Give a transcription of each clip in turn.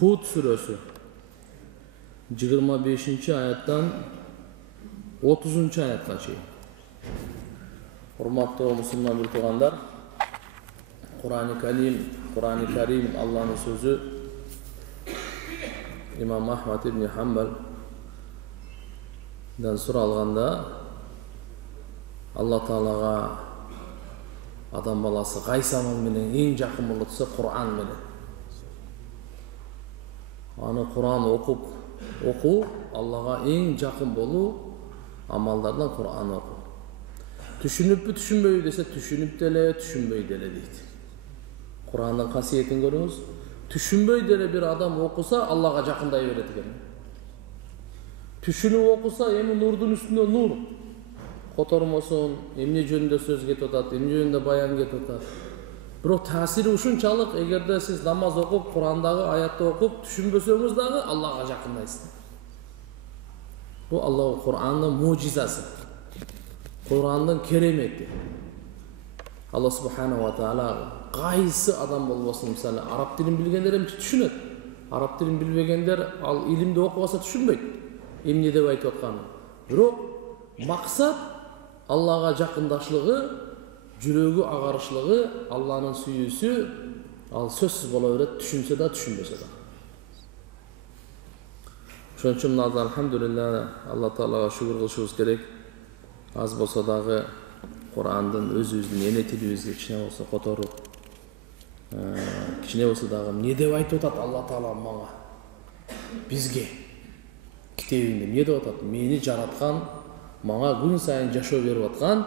Hud suresi 25 ayettan 30 ayetga çeyin. Hurmatlı Müslüman bir tuğanlar, Kur'an-ı Kerim Allah'ın sözü. İmam Ahmad ibn Hanbal'dan soralganda Allah Teala'ga adam balası qaysaman menen eң jakın bolsa Kur'an menen. Anı Kur'an okup Allah'a en jakın bolu amallardan Kur'an oku. Düşünüp düşünböy dese düşünüp dele, düşünböy dele deydi. Kur'an'dan kasiyetini görüңüz. Düşünböy dele bir adam okusa Allah'a jakınday berет eкен. Düşünüp okusa emin nurdun üstünde nur. Kotormosun, emne jönündө söz ketip atat, emne jönündө bayan ketip atat. Бирок таасири ушунчалык, эгерде сиз намаз окуп, Кур'андагы аятты окуп, түшүнбөсөңүз дагы Аллахка жакындайсыз. Бул Аллах Кур'андын мужизасы. Кур'андын керемети. Аллах субханаху ва таала кайсы адам болбосун, мисалы, араб тилин билгендер эми түшүнөт. Араб тилин билбегендер ал илимди окубаса түшүнбөйт. Эмне деп айтып атканын. Бирок максат Аллахка жакындашлыгы, жүрөгү агарышлыгы, Аллахнын сүйүүсү, ал сөзсүз боло берет, түшүнсө да, түшүнбөсө да. Ошон үчүн мына алхамдулилла, Алла Таалага шүгүр кылышыбыз керек. Аз болсо дагы Кур'андын өзүбүздүн эне тилибизди кичине болсо которуп, кичине болсо дагы эмне деп айтып атат Алла Таала мага, бизге китебинде эмне деп атат? Мени жараткан, мага күн сайын жашоо берип аткан,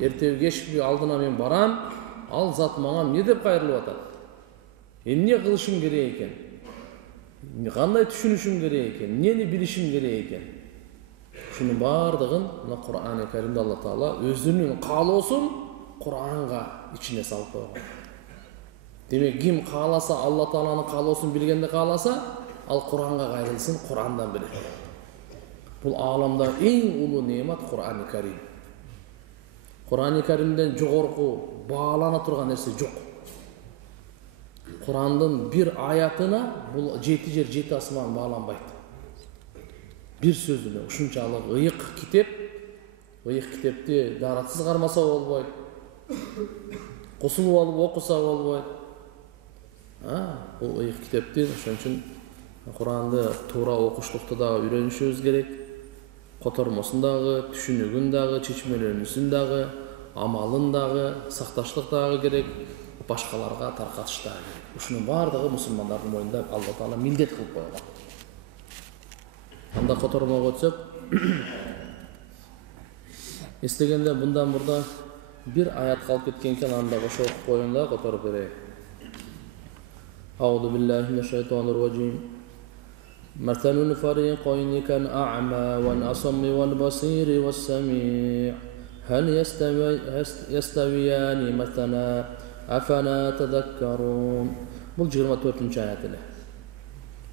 эртеби кечки алдына мен барам, ал зат мага эмне деп кайрылып атат? Эмне кылышым керек экен? Кандай түшүнүшүм керек экен? Эмнени билишим керек экен? Ушунун бардыгын мына Кур'ан-ы Керимде Алла Таала өзүнүн каалоосун Кур'анга ичине салып койгон. Демек, ким кааласа, Алла Тааланын каалоосун билгенде кааласа, ал Кур'анга кайрылсын, Кур'андан билет. Бул ааламда эң улуу неемат Кур'ан-ы Керим. Кур'ан-ы Керимден жогорку баалана турган нерсе жок. Кур'андын бир аятына бул 7 жер 7 асман бааланбайт. Бир сөзүнө ушунчалык ыйык китеп, ыйык китепти даратсыз кармаса болбойт. Косулуп алып окуса болбойт. Бул ыйык китепти ошон үчүн Кур'анды туура окуштукта дагы үйрөнүшүбүз керек. Котормосун дагы, түшүнүгүн дагы, чечмелөнүүсүн дагы, амалын дагы, сакташтык дагы керек, башкаларга таркатыш дагы керек. Ушунун бардыгы мусулмандардын мойнунда Алла Таала милдет кылып койгон. Анда котормого өтсөк, эстегенде мындан мурда бир аят калып кеткен экен, анда кошо окуп коеюн да которуп берейин. Аузу биллахи минеш шайтанир раджим. مثل الفريقين كالأعمى والأصم والبصير والسميع هل يستويان مثلا أفلا تذكرون. Бул 24 аят эле.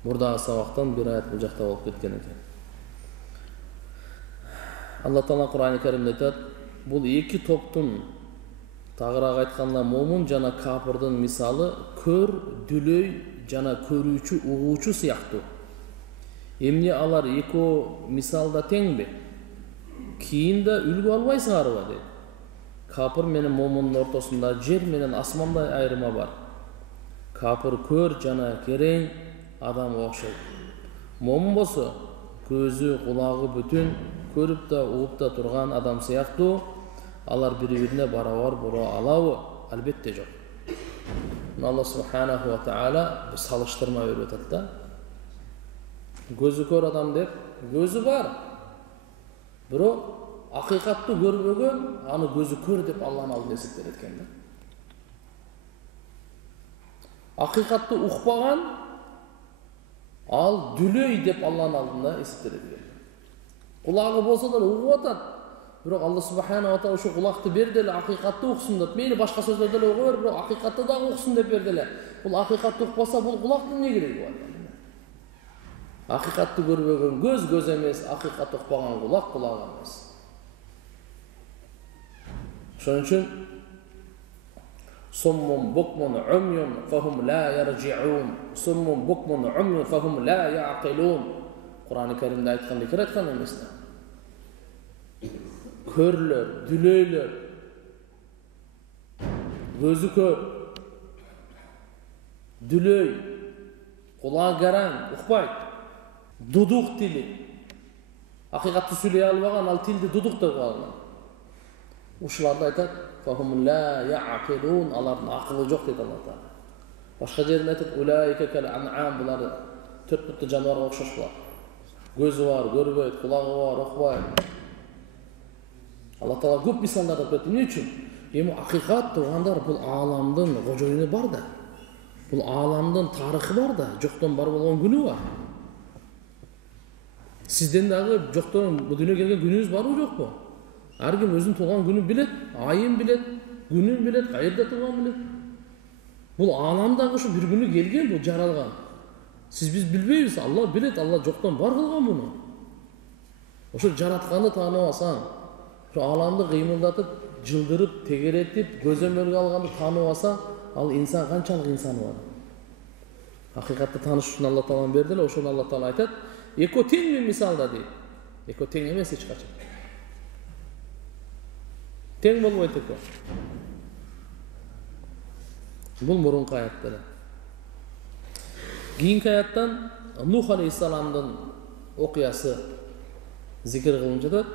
Мурда сабактан бир аят бул жакта болуп кеткен экен. Алла Таала Кур'ан-ы Керимде айтат, бул эки топтун, тагыраак айтканда момун жана капырдын мисалы көр, дүлөй жана көрүүчү, угуучу сыяктуу. Эмне алар экөө мисалда теңби? Кийин да үлгү албайсыңарбы дейт. Капыр менен момундун ортосунда жер менен асмандай айырма бар. Капыр көр жана керең адам окшойт. Момун болсо көзү, кулагы бүтүн, көрүп да, угуп да турган адам сыяктуу. Алар бири-бирине барабар боло алабы? Албетте жок. Аллах субханаху ва таала салыштырма берип атат да. Gözü kör adam деп, gözü бар. Бирок акыйкатты көрбөгөн, аны gözü kör деп Алланын алдында эсептелет экен да. Акыйкатты укпаган, ал дүлөй деп Алланын алдында эсептелет экен. Кулагы болсо да угуп атат. Бирок Алла субханаху ва таала ушу кулакты берди эле акыйкатты уксун деп, мейли башка сөздөрдө эле угуп бер, бирок акыйкатты дагы уксун деп берди эле. Бул акыйкатты укпаса, бул кулактын эмне кереги бар? Акыйкатты көрбөгөн көз көз эмес, акыйкатты укпаган кулак кулак эмес. Ошон үчүн Summun bukmun umyun fahum la yarji'un. Summun bukmun umyun fahum la yaqilun. Kur'an-ı Kerim'de aytkan dikir aytkan emesine. Körler, düleyler, gözü kör, düley, kulağı garan, ukbayt, duduk dili. Hakikatı söyleye albagan, al tildi duduk da kalgan. Uşularda aytat, fahum la yaqilun, aların akıllı yok dedi Allah Teala. Başka yerine aytat, ulaike kel an'am, bular tört putlu canavarga okşoşlar. Gözü var, görбейт, kulağı var, ukbayt. Allah Teala көп misallar aytты. Ne üçün? Эми hakikat tuğandar bu alamdın gojoyunu bar da. Bu alamdın tarixi var da, jokton bar bolgon günü var. Sizden dagı jokton bu dünyaya kelgen gününüz barбы жок mu? Her kim özün tuğan günü bilet, ayın bilet, günün bilet, kayerda tuğan bilet. Bu alamdagı şu bir günü gelgen, bu jaralgan. Siz biz bilbeybiz, Allah bilet, Allah jokton bar kılgan bunu. Oşo jaratkanды taanып alsаң, şu alamda kıymıldatıp, cıldırıp, tegeretip, gözömörgü algandı tanып alsa, al insan kançalık insan var. Hakikatte tanış üçün Allah Teala berdi, oşonu Allah Teala aytat. Eko teң mi misalda deydi. Eko teң emес hiç kaçak. Teң bolбойт eko. Bul murunku ayatları. Kийinki ayattan Nuh aleyhissalamdın okuyası zikir kılınıp жатат.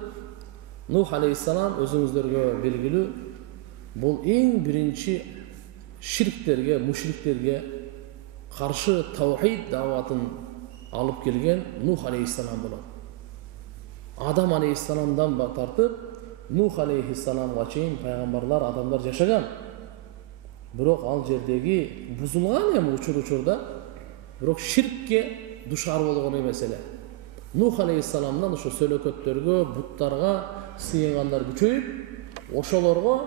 Nuh aleyhissalam özüңüzdөргө белгилүү бул эң биринчи ширктерге, мушриктерге каршы тавхид даватын алып келген Nuh aleyhissalam болот. Адам aleyhissalamдан тартып Nuh aleyhissalamга чейин пайгамбарлар, адамдар жашаган. Бирок ал жердеги бузулган эми учур-учурда, бирок ширкке душар болгон эмес эле. Nuh aleyhissalamdan ошо сөлөкөттөргө, буттарга сыйынгандар күчөйүп, ошолорго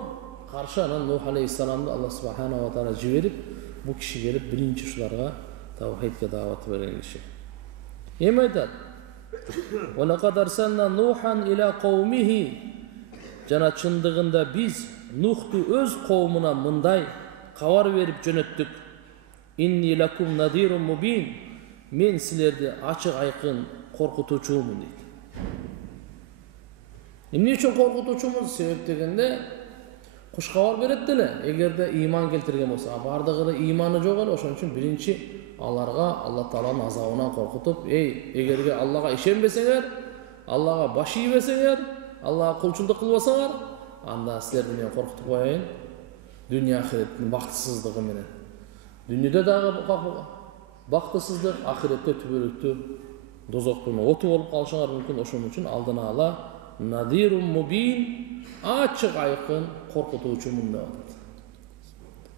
каршы анан Nuh aleyhissalamды Allah subhanahu wa taala жиберип, бу киши келип биринчи ушуларга тавхидке дават берген киши. Эми айтат: "Ва лакад арсална Нухан ила кавмихи." Жана чындыгында биз Нухту өз коомуна мындай кабар берип жөнөттүк: "Инни лакум надирун мубин." Мен силерди ачык айкын коркутуучумун дейт. Эмне үчүн коркутуучумун? Себеп дегенде куш кабар берет деле, эгерде ыйман келтирген болсо, бардыгында ыйманы жок эле, ошон үчүн биринчи аларга Алла Тааланын азабынан коркутуп, эгерге Аллага ишенбесеңер, Аллага баш ийбесеңер, Аллага кулчулдук кылбасаңар, анда силерди мен коркутуп коеюн, дүйнө ахиреттин бактысыздыгы менен. Дүйнөдө дагы бактысыздык, ахиретте түбөлүктүү дозоктун оту болуп калышыңар мүмкүн. Ошон үчүн алдына ала надирун мубин, ачык айкын коркутуучумун деп атат.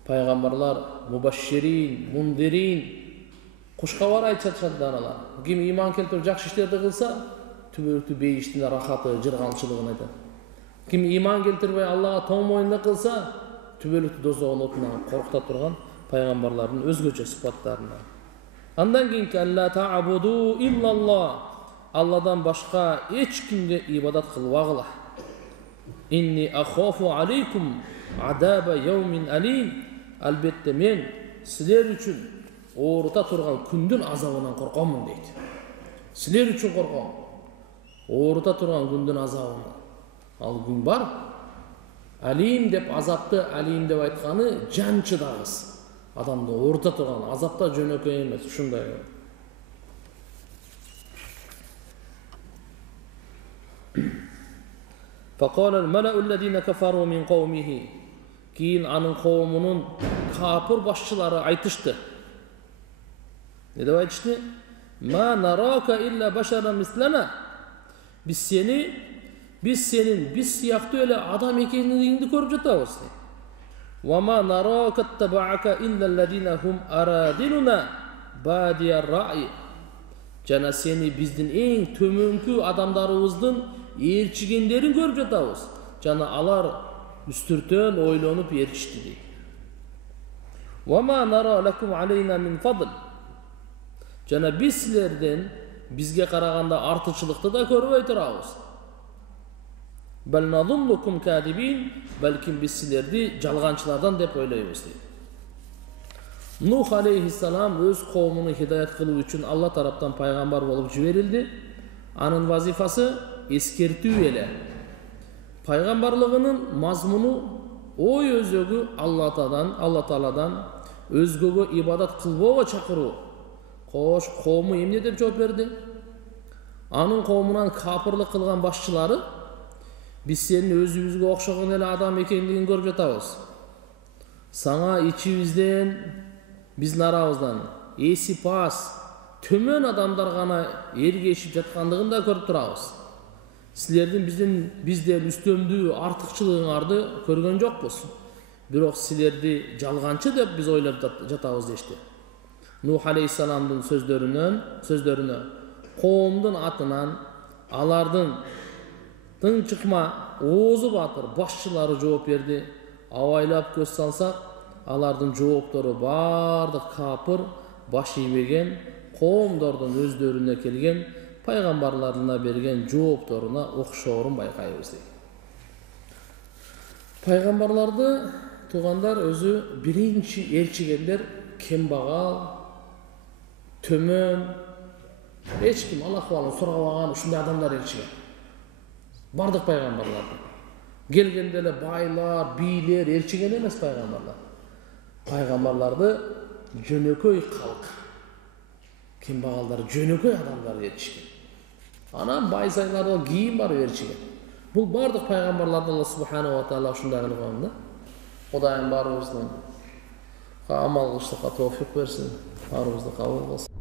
Пайгамбарлар мубашширин, мундирин, куш кабар айтышат алар. Ким ыйман келтирип жакшы иштерди кылса, түбөлүктүү бейиштин рахаты, жыргалчылыгын айтат. Ким ыйман келтирбей Аллага тоомойунда кылса, түбөлүктүү дозогун отунан коркута турган пайгамбарлардын өзгөчө сыпаттарынан. Андан кийинки алла та'буду иллаллах. Алладан башка эч кимге ибадат кылбагыла. Инни ахофу алейкум адаба яумин алим. Албетте мен силер үчүн оорута турган күндүн азабынан коркомун дейт. Силер үчүн корком. Оорута турган күндүн азабынан. Ал күн бар. Алим деп азапты алим деп айтканы жанчыдагыс. Адамды оорута турган, азапта жөнөкөй эмес, ушундай. فقال الملأ الذين كفروا من قومه. Кийин анын коомунун капыр башчылары айтышты. Ne деп айтышты? Ма нарака илля башара мислана. Biz senin сыяктуу эле адам экениңди көрүп жатабыз. Wa ma naraka taba'aka illa alladhina hum aradiluna badiyar ra'i. Жана сени биздин эң төмөнкү адамдарыбыздын ээрчигендерин көрүп жатабыз. Жана алар үстүртөн ойлонуп ээрчишти дейт. Wa ma nara lakum alayna min fadl. Жана биз силерден бизге караганда артычылыкты да көрбөй турабыз. Bel nazunnukum kadibin, belki biz sizlerdi жалганчылардан деп ойлойбуз дейт. Nuh aleyhisselam öz kavmini hidayet kılуу üçün Allah taraftan paygambar bolup jiberildi. Anın vazifası eskertүү ele. Paygambarlığının mazmunu oy özөгү Allah Ta'aladan özgөгө ibadat kılbooga çakırуу. Koş kavmu emне деп жооп берди? Anın kavmundan kapırlık kılgan başçıları biz senin özübüzgө окшогон эле адам экендигин көрүп жатабыз. Sana içibizden, биздин арабыздан эси пас, төмөн адамдар гана эргешип жаткандыгын да көрүп турабыз. Силердин бизден үстөмдүү артыкчылыгыңарды көргөн жокпуз. Бирок силерди жалганчы деп биз ойлоп жатабыз дешти. Nuh aleyhisselamдын сөздөрүнө коомдун атынан алардын тың чыкма оозу батыр башчылары жооп берди. Авайлап көз салсак, алардын жооптору бардык капыр, баш ийбеген коомдордун өздөрүнө келген пайгамбарларына берген жоопторуна окшоорун байкайбыз дейт. Пайгамбарларды туугандар өзү биринчи элчигендер кембагал, төмөн, эч ким Аллах ахвалын сурабаган ушундай адамдар элчиген. Бардык пайгамбарларды. Gelgende эле байлар, бийлер элчиген эмес пайгамбарлар. Пайгамбарларды жөнөкөй калк, кембагалдар, жөнөкөй адамдар элчиген. Анан байсайларга кийин барып элчиген. Бул бардык пайгамбарларды Алла субханаху ва таала ушундай кылган да. Кудайым баарыбыздын амал кылыштыкка тоофик берсин, баарыбызды кабыл кылсын.